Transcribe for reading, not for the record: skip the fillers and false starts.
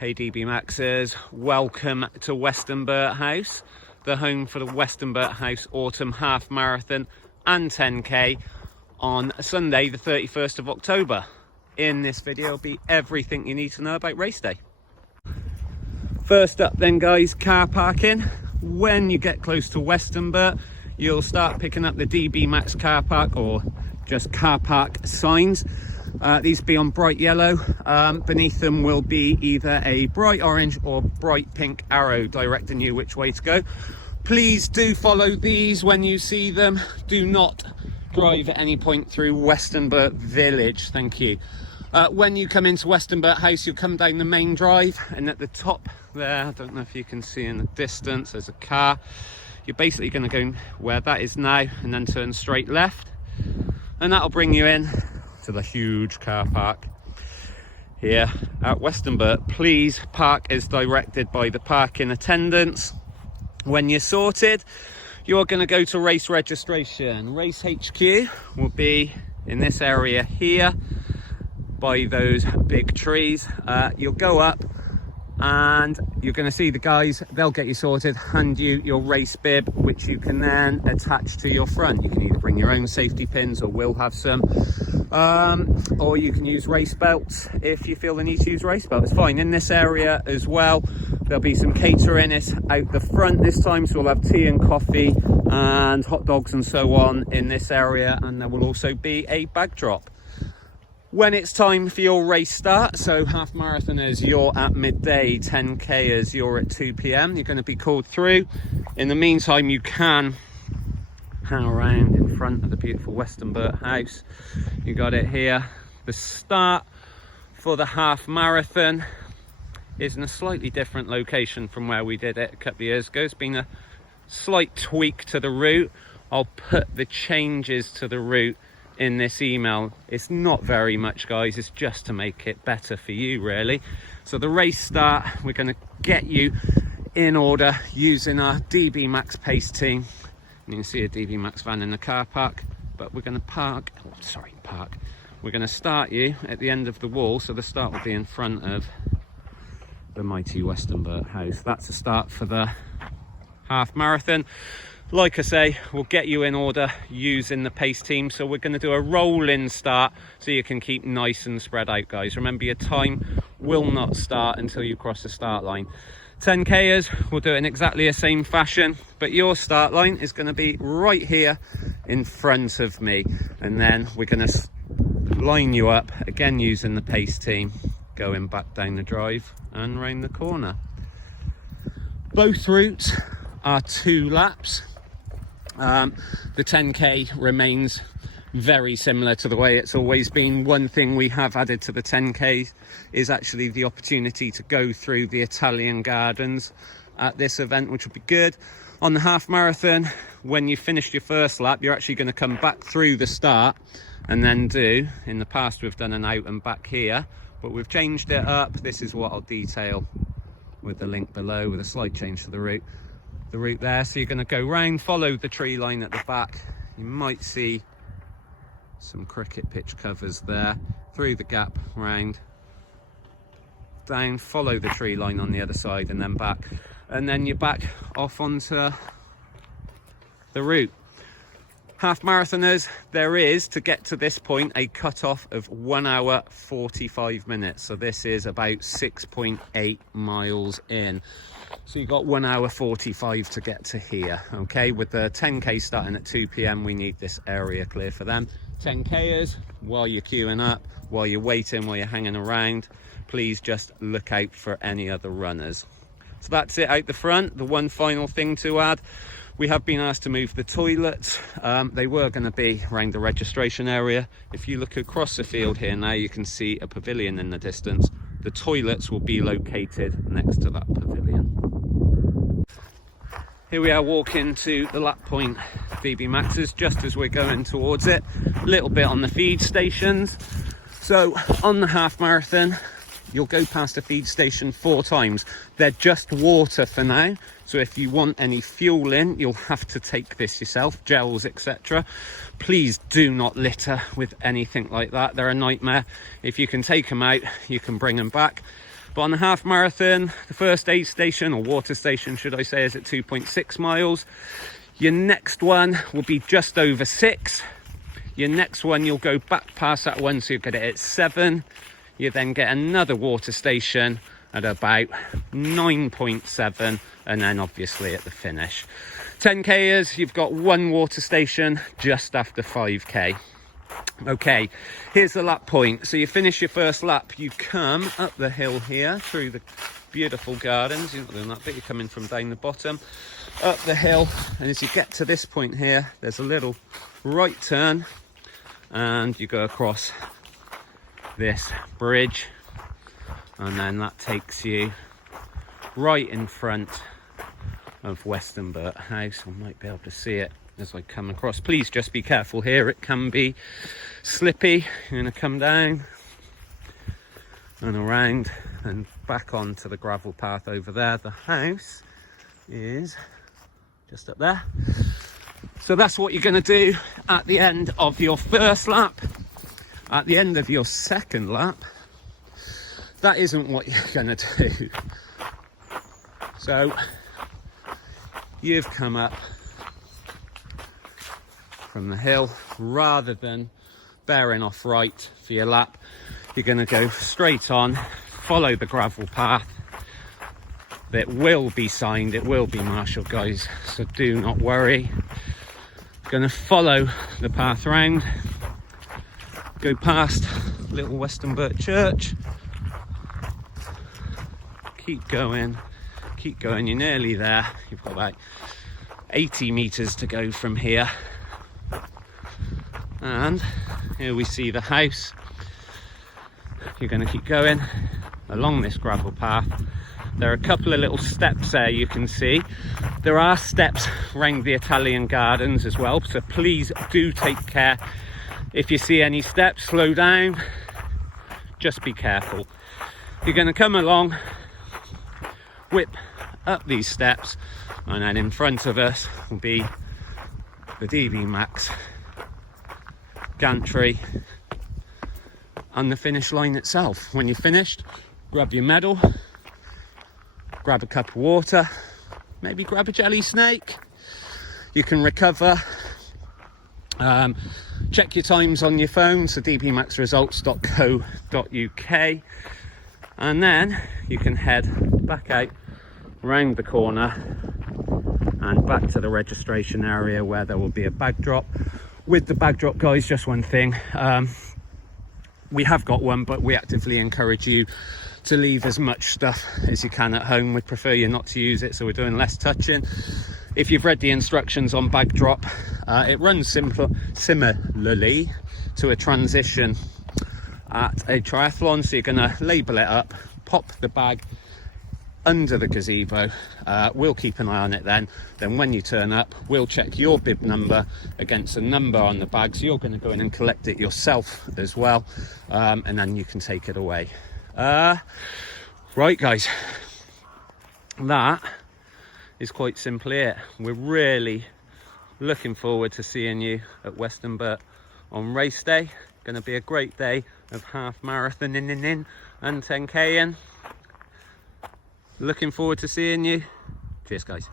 Hey DB Maxers, welcome to Westonbirt House, the home for the Westonbirt House Autumn Half Marathon and 10k on Sunday the 31st of October. In this video will be everything you need to know about race day. First up then guys, car parking. When you get close to Westonbirt, you'll start picking up the DB Max car park or just car park signs. These will be on bright yellow. Beneath them will be either a bright orange or bright pink arrow directing you which way to go. Please do follow these when you see them. Do not drive at any point through Westonbirt Village, thank you. When you come into Westonbirt House, you'll come down the main drive, and at the top there, I don't know if you can see in the distance, there's a car. You're basically going to go where that is now and then turn straight left, and that'll bring you in to the huge car park here at Westonbirt. Please park as directed by the parking attendants. When you're sorted, you're going to go to race registration. Race HQ will be in this area here by those big trees. You'll go up and you're going to see the guys. They'll get you sorted, hand you your race bib, which you can then attach to your front. You can either bring your own safety pins, or we'll have some, or you can use race belts if you feel the need to use race belts. It's fine. In this area as well, there'll be some catering. It's out the front this time, so we'll have tea and coffee and hot dogs and so on in this area, and there will also be a bag drop. When it's time for your race start, so half marathoners, you're at midday, 10kers, you're at 2 p.m, you're going to be called through. In the meantime, you can hang around in front of the beautiful Westonbirt House. You got it here. The start for the half marathon is in a slightly different location from where we did it a couple of years ago. It's been a slight tweak to the route. I'll put the changes to the route in this email. It's not very much guys, it's just to make it better for you really. So the race start, we're going to get you in order using our DB Max pace team. You can see a DB Max van in the car park, but we're going to we're going to start you at the end of the wall, so the start will be in front of the mighty Westonbirt House. That's the start for the half marathon. Like I say, we'll get you in order using the pace team. So we're going to do a roll-in start so you can keep nice and spread out, guys. Remember, your time will not start until you cross the start line. 10kers, we'll do it in exactly the same fashion, but your start line is going to be right here in front of me. And then we're going to line you up, again using the pace team, going back down the drive and round the corner. Both routes are 2 laps. The 10k remains very similar to the way it's always been. One thing we have added to the 10k is actually the opportunity to go through the Italian gardens at this event, which will be good. On the half marathon, when you finished your first lap, you're actually going to come back through the start and then do, in the past we've done an out and back here, but we've changed it up. This is what I'll detail with the link below, with a slight change to the route there. So you're going to go round, follow the tree line at the back. You might see some cricket pitch covers there, through the gap, round, down, follow the tree line on the other side, and then back, and then you're back off onto the route. Half marathoners, there is, to get to this point, a cut-off of 1 hour 45 minutes. So this is about 6.8 miles in. So you've got 1 hour 45 to get to here. Okay, with the 10k starting at 2 p.m, we need this area clear for them. 10kers, while you're queuing up, while you're waiting, while you're hanging around, please just look out for any other runners. So that's it out the front. The one final thing to add, we have been asked to move the toilets. They were going to be around the registration area. If you look across the field here now, you can see a pavilion in the distance. The toilets will be located next to that pavilion. Here we are walking to the lap point DB Max's, just as we're going towards it. A little bit on the feed stations. So on the half marathon, you'll go past a feed station 4 times. They're just water for now, so if you want any fuel in, you'll have to take this yourself, gels, etc. Please do not litter with anything like that. They're a nightmare. If you can take them out, you can bring them back. But on the half marathon, the first aid station, or water station should I say, is at 2.6 miles. Your next one will be just over 6. Your next one, you'll go back past that one, so you'll get it at 7. You then get another water station at about 9.7, and then obviously at the finish. 10Kers, you've got one water station just after 5K. Okay, here's the lap point. So you finish your first lap, you come up the hill here through the beautiful gardens. You're not doing that bit, you're coming from down the bottom, up the hill, and as you get to this point here, there's a little right turn, and you go across this bridge, and then that takes you right in front of Westonbirt House. I might be able to see it as I come across. Please just be careful here, it can be slippy. You're going to come down and around and back onto the gravel path over there. The house is just up there. So that's what you're going to do at the end of your first lap. At the end of your second lap, that isn't what you're going to do. So you've come up from the hill, rather than bearing off right for your lap, you're going to go straight on, follow the gravel path that will be signed, it will be marshalled, guys, so do not worry. Going to follow the path round, go past little Westonbirt Church, keep going, you're nearly there. You've got about 80 meters to go from here, and here we see the house. You're going to keep going along this gravel path. There are a couple of little steps there you can see. There are steps around the Italian gardens as well, so please do take care. If you see any steps, slow down, just be careful. You're going to come along, whip up these steps, and then in front of us will be the DB Max gantry and the finish line itself. When you're finished, grab your medal, grab a cup of water, maybe grab a jelly snake. You can recover. Check your times on your phone, so dbmaxresults.co.uk, and then you can head back out round the corner and back to the registration area, where there will be a bag drop. With the bag drop, guys, just one thing, we have got one, but we actively encourage you to leave as much stuff as you can at home. We'd prefer you not to use it, so we're doing less touching. If you've read the instructions on bag drop, it runs similarly to a transition at a triathlon. So you're going to label it up, pop the bag under the gazebo. We'll keep an eye on it then when you turn up, we'll check your bib number against a number on the bag, so you're going to go in and collect it yourself as well, and then you can take it away. Right, guys, that is quite simply it. We're really looking forward to seeing you at Westonbirt on race day. Going to be a great day of half marathon and 10K in. Looking forward to seeing you. Cheers, guys.